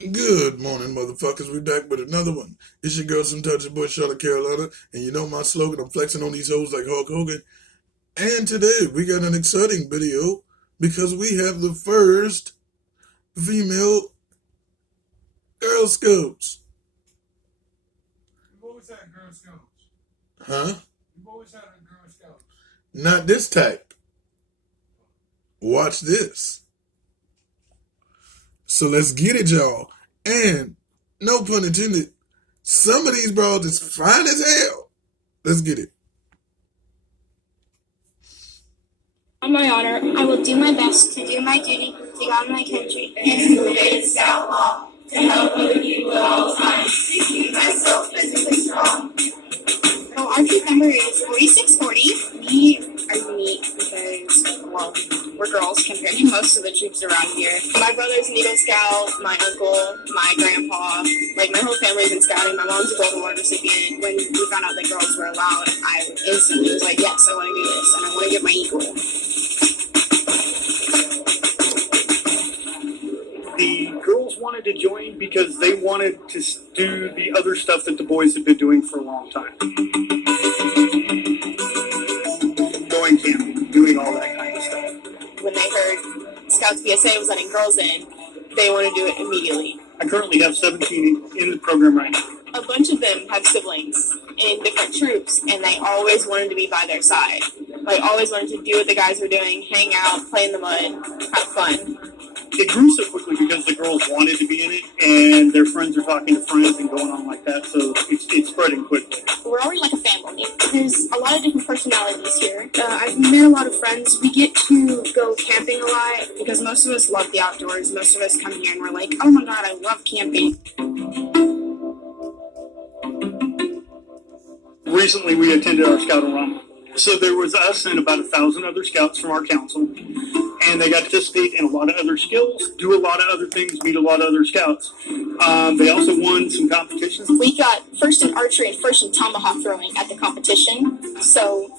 Good morning, motherfuckers. We back with another one. It's your girl, some touch boy, Charlotte Carolina, and you know my slogan. I'm flexing on these hoes like Hulk Hogan. And today we got an exciting video because we have the first female Girl Scouts. You've always had Girl Scouts. Huh? You've always had a Girl Scouts. Not this type. Watch this. So let's get it, y'all. And no pun intended, some of these bras is fine as hell. Let's get it. On my honor, I will do my best to do my duty to God and my country. And to obey the Scout law, to help other people at all times, to keep myself physically strong. So our troop number is 4640. We are unique because, well, we're girls compared to most of the troops around here. My brother's an Eagle Scout, my uncle, my grandpa, like my whole family's in scouting. My mom's a Gold Award recipient. When we found out that girls were allowed, I instantly was like, yes, I want to do this, and I want to get my eagle. The girls wanted to join because they wanted to do the other stuff that the boys had been doing for a long time. Going camping, doing all that kind of stuff. When they heard Scouts BSA was letting girls in, they want to do it immediately. I currently have 17 in the program right now. A bunch of them have siblings in different troops, and they always wanted to be by their side. Like, always wanted to do what the guys were doing, hang out, play in the mud, have fun. It grew so quickly because the girls wanted to be in it, and their friends are talking to friends and going on like that, so it's spreading quickly. We're already like a family. There's a lot of different personalities here. I've made a lot of friends. We get to go camping a lot because most of us love the outdoors. Most of us come here and we're like, oh my god, I love camping. Recently, we attended our Scout-a-rama. So there was us and about 1,000 other scouts from our council, and they got to participate in a lot of other skills, do a lot of other things, meet a lot of other scouts. They also won some competitions. We got first in archery and first in tomahawk throwing at the competition, so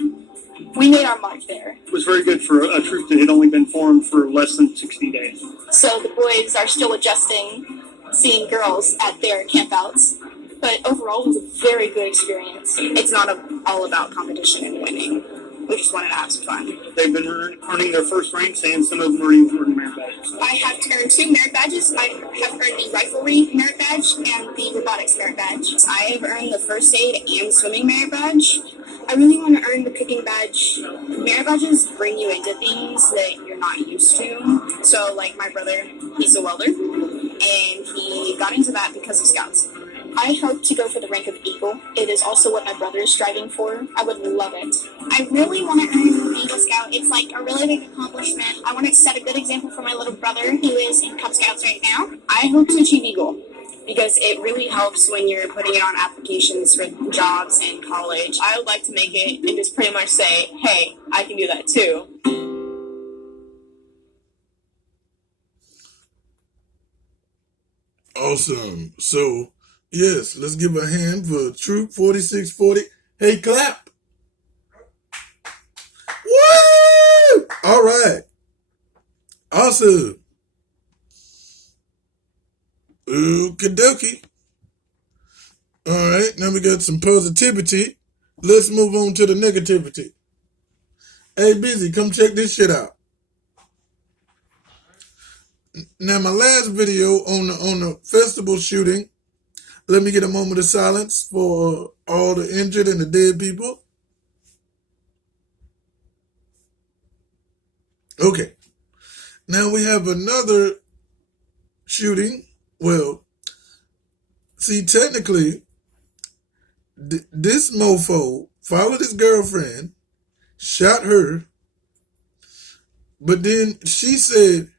we made our mark there. It was very good for a troop that had only been formed for less than 60 days. So the boys are still adjusting, seeing girls at their campouts. But overall, it was a very good experience. It's not all about competition and winning. We just wanted to have some fun. They've been earning their first ranks, and some of them are even earning merit badges. I have earned 2 merit badges. I have earned the riflery merit badge and the robotics merit badge. I have earned the first aid and swimming merit badge. I really want to earn the cooking badge. Merit badges bring you into things that you're not used to. So, like my brother, he's a welder, and he got into that because of Scouts. I hope to go for the rank of Eagle. It is also what my brother is striving for. I would love it. I really want to earn Eagle Scout. It's like a really big accomplishment. I want to set a good example for my little brother who is in Cub Scouts right now. I hope to achieve Eagle because it really helps when you're putting it on applications for jobs in college. I would like to make it and just pretty much say, hey, I can do that too. Awesome. So, yes, let's give a hand for Troop 4640. Hey, clap. Woo! All right. Awesome. Okie dokie. All right, now we got some positivity. Let's move on to the negativity. Hey, Busy, come check this shit out. Now, my last video on the festival shooting, let me get a moment of silence for all the injured and the dead people. Okay. Now we have another shooting. Well, see, technically, this mofo followed his girlfriend, shot her, but then she said,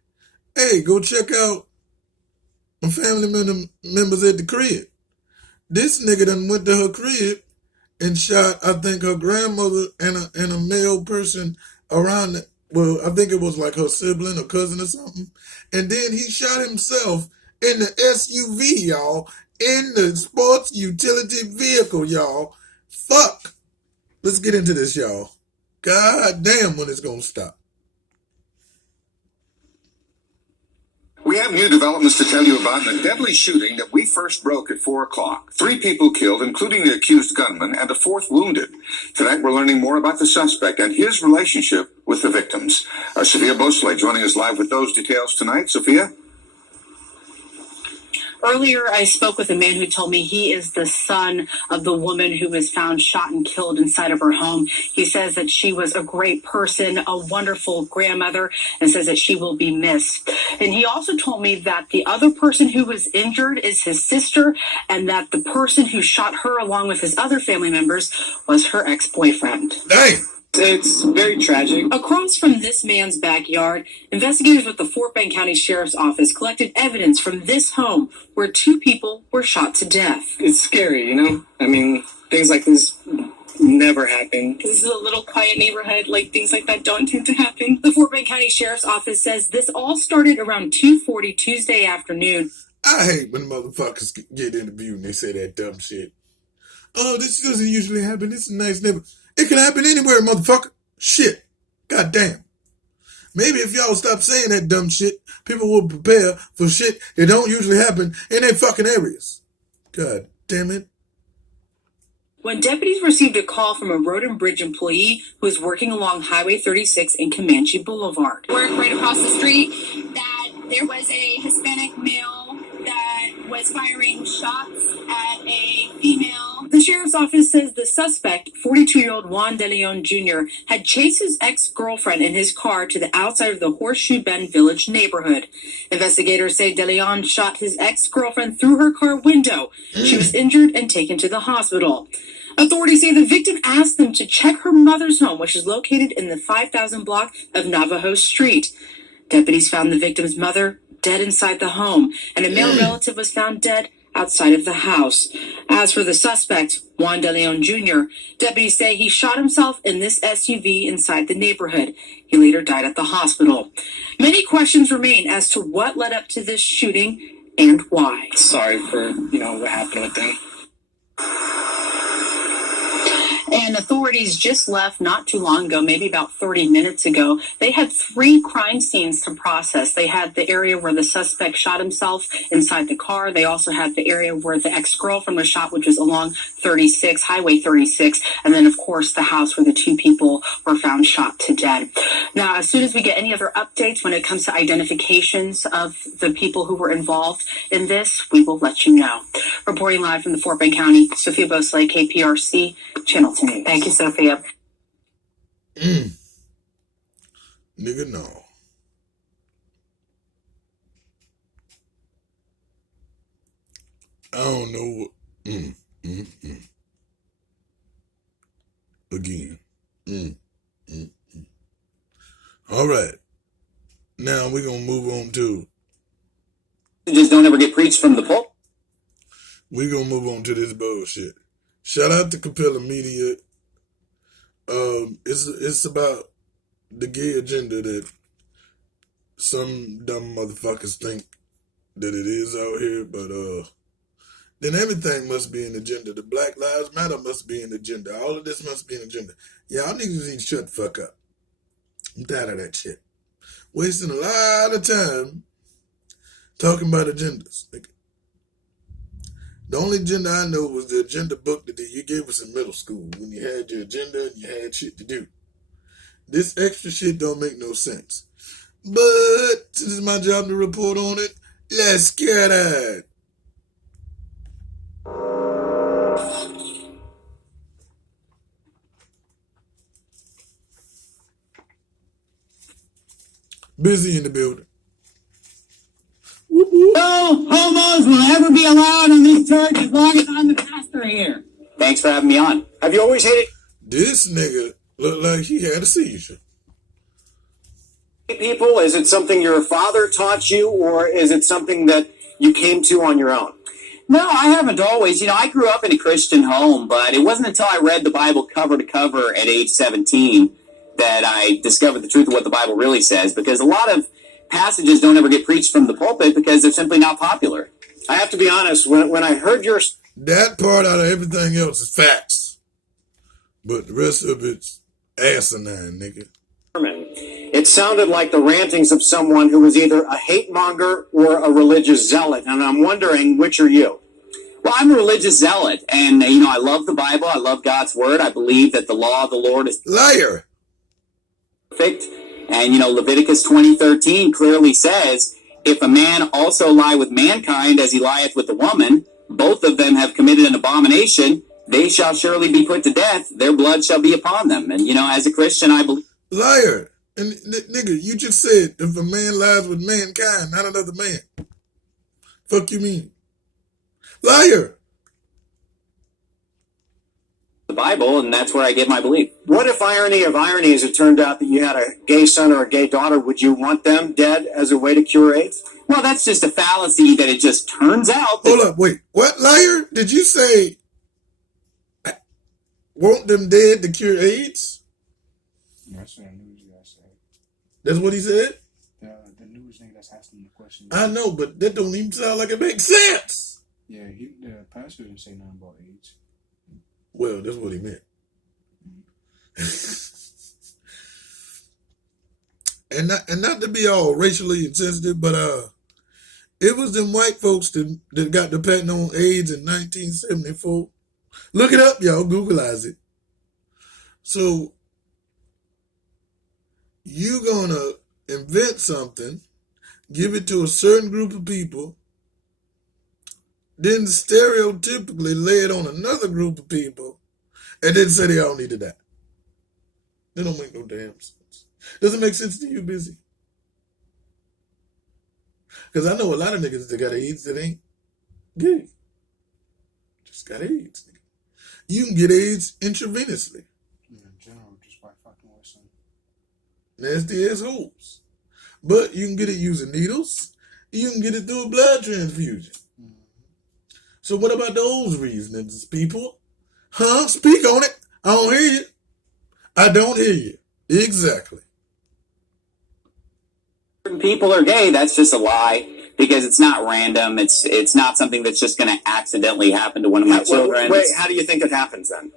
hey, go check out my family members at the crib. This nigga done went to her crib and shot, I think, her grandmother and a male person around it. Well, I think it was like her sibling or cousin or something. And then he shot himself in the SUV, y'all. In the sports utility vehicle, y'all. Fuck. Let's get into this, y'all. God damn when it's gonna stop. We have new developments to tell you about in the deadly shooting that we first broke at 4 o'clock. 3 people killed, including the accused gunman, and a 4th wounded. Tonight we're learning more about the suspect and his relationship with the victims. Sophia Bosley joining us live with those details tonight. Sophia? Earlier, I spoke with a man who told me he is the son of the woman who was found shot and killed inside of her home. He says that she was a great person, a wonderful grandmother, and says that she will be missed. And he also told me that the other person who was injured is his sister, and that the person who shot her along with his other family members was her ex-boyfriend. Dang. It's very tragic. Across from this man's backyard, investigators with the Fort Bend County Sheriff's Office collected evidence from this home where 2 people were shot to death. It's scary, you know? I mean, things like this never happen. This is a little quiet neighborhood, like things like that don't tend to happen. The Fort Bend County Sheriff's Office says this all started around 2:40 Tuesday afternoon. I hate when motherfuckers get interviewed and they say that dumb shit. Oh, this doesn't usually happen. This is a nice neighborhood. It can happen anywhere, motherfucker. Shit. God damn. Maybe if y'all stop saying that dumb shit, people will prepare for shit that don't usually happen in their fucking areas. God damn it. When deputies received a call from a road and bridge employee who was working along Highway 36 and Comanche Boulevard. Work right across the street, that there was a Hispanic male that was firing shots at a female. The sheriff's office says the suspect, 42-year-old Juan De Leon Jr., had chased his ex-girlfriend in his car to the outside of the Horseshoe Bend Village neighborhood. Investigators say De Leon shot his ex-girlfriend through her car window. She was injured and taken to the hospital. Authorities say the victim asked them to check her mother's home, which is located in the 5000 block of Navajo Street. Deputies found the victim's mother dead inside the home, and a male relative was found dead outside of the house. As for the suspect, Juan De Leon Jr., deputies say he shot himself in this SUV inside the neighborhood. He later died at the hospital. Many questions remain as to what led up to this shooting and why. Sorry for, what happened with them. And authorities just left not too long ago, maybe about 30 minutes ago. They had 3 crime scenes to process. They had the area where the suspect shot himself inside the car. They also had the area where the ex-girlfriend was shot, which was along Highway 36. And then, of course, the house where the 2 people were found shot to death. Now, as soon as we get any other updates when it comes to identifications of the people who were involved in this, we will let you know. Reporting live from the Fort Bend County, Sophia Bosley, KPRC, Channel 2 News. Thank you, Sophia. Nigga, no. I don't know what. Again. All right. Now we're going to move on to. Just don't ever get preached from the pulpit. We're going to move on to this bullshit. Shout out to Capella Media. It's about the gay agenda that some dumb motherfuckers think that it is out here, but then everything must be an agenda. The Black Lives Matter must be an agenda. All of this must be an agenda. Y'all niggas need to shut the fuck up. I'm tired of that shit. Wasting a lot of time talking about agendas. The only agenda I know was the agenda book that you gave us in middle school when you had your agenda and you had shit to do. This extra shit don't make no sense. But since it's my job to report on it, let's get it. Busy in the building. No homos will ever be allowed in this church as long as I'm the pastor here. Thanks for having me on. Have you always hated This nigga looked like he had a seizure. people? Is it something your father taught you, or is it something that you came to on your own? No, I haven't always. I grew up in a Christian home, but it wasn't until I read the Bible cover to cover at age 17 that I discovered the truth of what the Bible really says, because a lot of passages don't ever get preached from the pulpit because they're simply not popular. I have to be honest, when I heard your... That part out of everything else is facts. But the rest of it's asinine, nigga. sermon, it It sounded like the rantings of someone who was either a hate monger or a religious zealot, and I'm wondering, which are you? Well, I'm a religious zealot, and I love the Bible. I love God's word. I believe that the law of the Lord is Liar. perfect. And Leviticus 20:13 clearly says, if a man also lie with mankind as he lieth with the woman, both of them have committed an abomination, they shall surely be put to death. Their blood shall be upon them. And as a Christian, I believe. Liar. And nigga, you just said if a man lies with mankind, not another man. Fuck you mean? Liar. The Bible, and that's where I get my belief. What if irony of ironies, it turned out that you had a gay son or a gay daughter? Would you want them dead as a way to cure AIDS? Well, that's just a fallacy that it just turns out. Hold up, wait. What, liar? Did you say want them dead to cure AIDS? That's what the news guy said. That's what he said? The news nigga that's asking the question. I know, but that don't even sound like it makes sense. Yeah, the pastor didn't say nothing about AIDS. Well, that's what he meant. and not to be all racially insensitive, but it was them white folks that got the patent on AIDS in 1974. Look it up, y'all. Googleize it. So you gonna invent something, give it to a certain group of people, then stereotypically lay it on another group of people, and then say they all need to die. That don't make no damn sense. Does it make sense to you, Busy? Because I know a lot of niggas that got AIDS that ain't gay. Just got AIDS. Nigga. You can get AIDS intravenously. In general, just by fucking with some Nasty assholes. But you can get it using needles. You can get it through a blood transfusion. So what about those reasons, people? Huh? Speak on it. I don't hear you. I don't hear you. Exactly. Certain people are gay, that's just a lie because it's not random. It's not something that's just going to accidentally happen to one of my children. Wait, how do you think it happens then?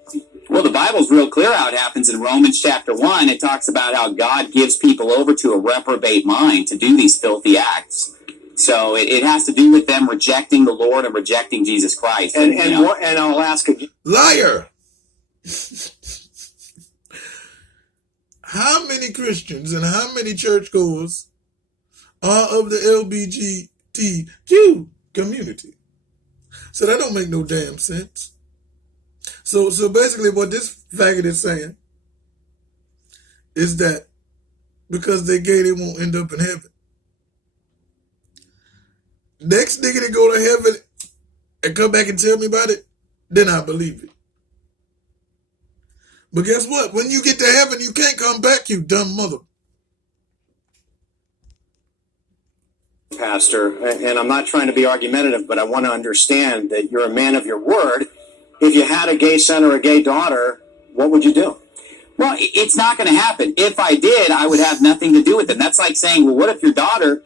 Well, the Bible's real clear how it happens in Romans chapter 1. It talks about how God gives people over to a reprobate mind to do these filthy acts. So it has to do with them rejecting the Lord and rejecting Jesus Christ. And I'll ask again. Liar. How many Christians and how many churchgoers are of the LGBTQ community? So that don't make no damn sense. So basically what this faggot is saying is that because they're gay, they won't end up in heaven. Next nigga that go to heaven and come back and tell me about it, then I believe it. But guess what? When you get to heaven, you can't come back, you dumb mother. Pastor, and I'm not trying to be argumentative, but I want to understand that you're a man of your word. If you had a gay son or a gay daughter, what would you do? Well, it's not going to happen. If I did, I would have nothing to do with it. That's like saying, well, what if your daughter,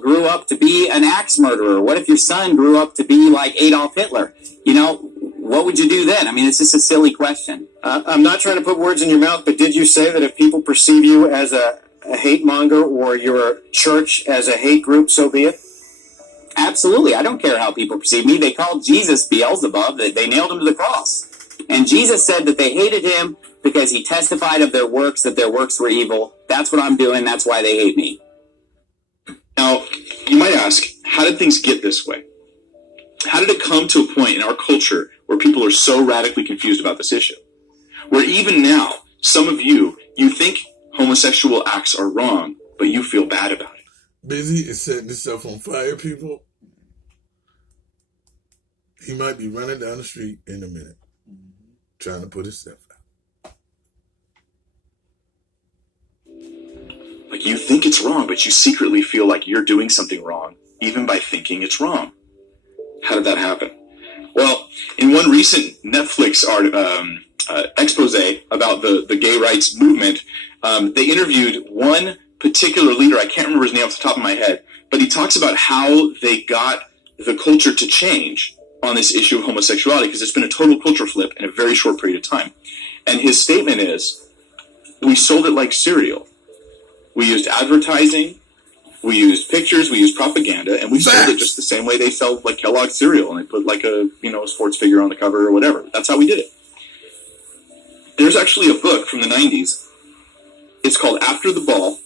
grew up to be an axe murderer? What if your son grew up to be like Adolf Hitler? What would you do then? I mean, it's just a silly question. I'm not trying to put words in your mouth, but did you say that if people perceive you as a hate monger or your church as a hate group, so be it? Absolutely. I don't care how people perceive me. They called Jesus Beelzebub. They nailed him to the cross. And Jesus said that they hated him because he testified of their works, that their works were evil. That's what I'm doing. That's why they hate me. Now, you might ask, how did things get this way? How did it come to a point in our culture where people are so radically confused about this issue? Where even now, some of you think homosexual acts are wrong, but you feel bad about it. Busy is setting himself on fire, people. He might be running down the street in a minute, trying to put himself out. Like you think it's wrong, but you secretly feel like you're doing something wrong, even by thinking it's wrong. How did that happen? Well, in one recent Netflix expose about the gay rights movement, they interviewed one particular leader. I can't remember his name off the top of my head, but he talks about how they got the culture to change on this issue of homosexuality, because it's been a total culture flip in a very short period of time. And his statement is, we sold it like cereal. We used advertising, we used pictures, we used propaganda, and we sold it just the same way they sell like Kellogg's cereal, and they put like a sports figure on the cover or whatever. That's how we did it. There's actually a book from the 90s. It's called After the Ball: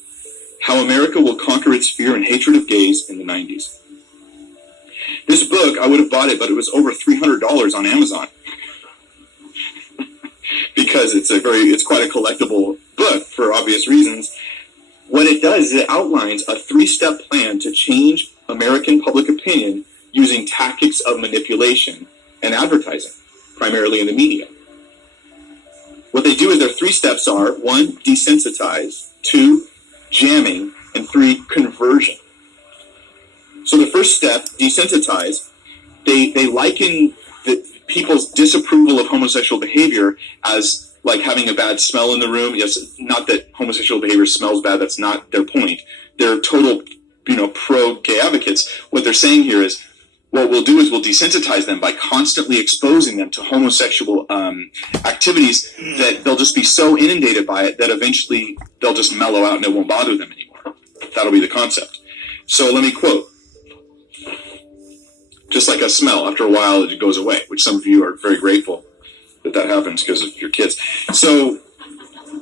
How America Will Conquer Its Fear and Hatred of Gays in the 90s. This book, I would have bought it, but it was over $300 on Amazon. Because it's quite a collectible book for obvious reasons. What it does is it outlines a 3-step plan to change American public opinion using tactics of manipulation and advertising, primarily in the media. What they do is their 3 steps are: 1, desensitize; 2, jamming; and 3, conversion. So the first step, desensitize, they liken people's disapproval of homosexual behavior as like having a bad smell in the room. Yes, not that homosexual behavior smells bad. That's not their point. They're total, pro-gay advocates. What they're saying here is, what we'll do is we'll desensitize them by constantly exposing them to homosexual activities that they'll just be so inundated by it that eventually they'll just mellow out and it won't bother them anymore. That'll be the concept. So let me quote. Just like a smell, after a while it goes away, which some of you are very grateful that happens because of your kids. So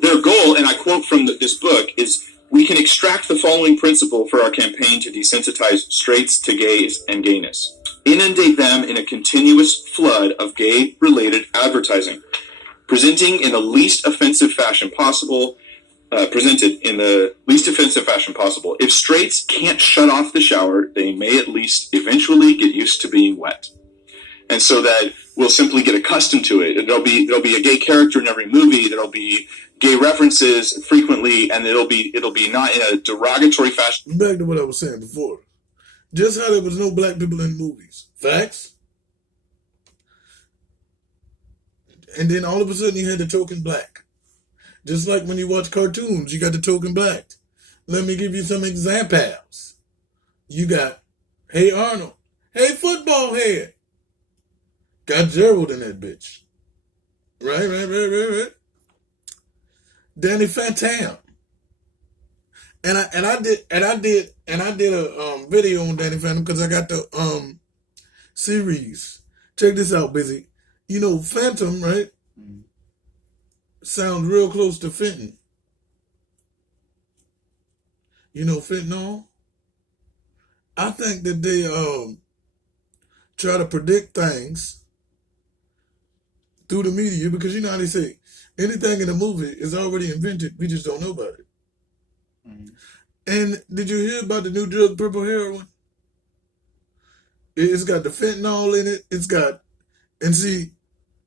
their goal, and I quote from this book, is we can extract the following principle for our campaign to desensitize straights to gays and gayness. Inundate them in a continuous flood of gay-related advertising, presented in the least offensive fashion possible. If straights can't shut off the shower, they may at least eventually get used to being wet. And so that we'll simply get accustomed to it. There'll be a gay character in every movie. There'll be gay references frequently, and it'll be not in a derogatory fashion. Back to what I was saying before. Just how there was no black people in movies. Facts? And then all of a sudden you had the token black. Just like when you watch cartoons, you got the token black. Let me give you some examples. You got Hey Arnold. Hey Football Head. Got Gerald in that bitch. Right. Danny Phantom. And I did a video on Danny Phantom because I got the series. Check this out, Busy. Phantom, right? Sounds real close to Fenton. Fentanyl? I think that they try to predict things through the media because how they say anything in a movie is already invented. We just don't know about it. Mm-hmm. And did you hear about the new drug, purple heroin? It's got the fentanyl in it. It's got, and see,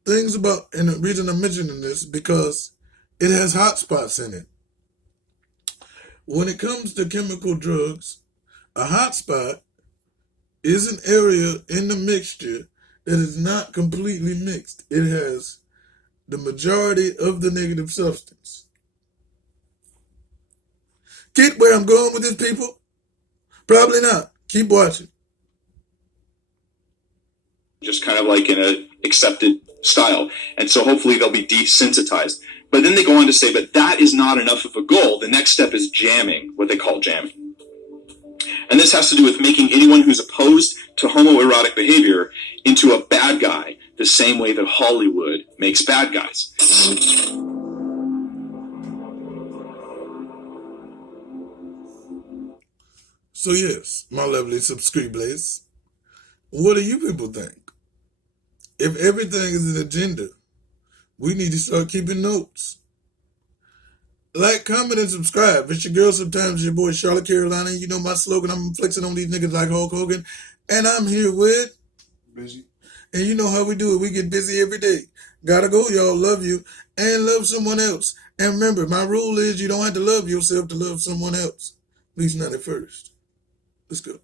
things about, and the reason I'm mentioning this because it has hot spots in it. When it comes to chemical drugs, a hot spot is an area in the mixture that is not completely mixed. It has the majority of the negative substance. Get where I'm going with this, people? Probably not. Keep watching. Just kind of like in a accepted style. And so hopefully they'll be desensitized. But then they go on to say, but that is not enough of a goal. The next step is jamming, what they call jamming. And this has to do with making anyone who's opposed to homoerotic behavior into a bad guy, the same way that Hollywood makes bad guys. So yes, my lovely subscribers, what do you people think? If everything is an agenda, we need to start keeping notes. Like, comment, and subscribe. It's your girl, sometimes your boy, Charlotte Carolina. You know my slogan, I'm flexing on these niggas like Hulk Hogan. And I'm here with... Busy. And you know how we do it. We get busy every day. Gotta go, y'all. Love you. And love someone else. And remember, my rule is you don't have to love yourself to love someone else. At least not at first. Let's go.